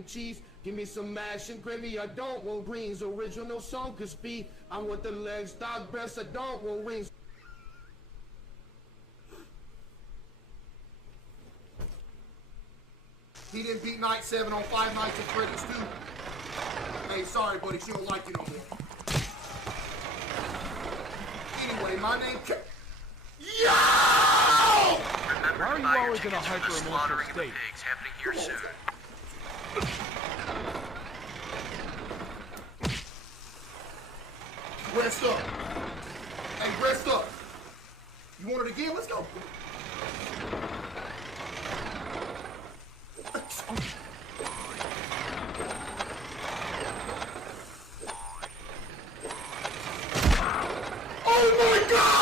and cheese. Give me some mash and gravy. I don't want greens. Original song could speed. I want the legs, dog breasts. I don't want wings. He didn't beat Night 7 on 5 Nights at Freddy's 2. Hey, sorry, buddy. She don't like you no more. Anyway, my name... Yo! Why are you always in a hyper-emotional state? Happening here soon. Rest up. Hey, rest up. You want it again? Let's go. Oh my God!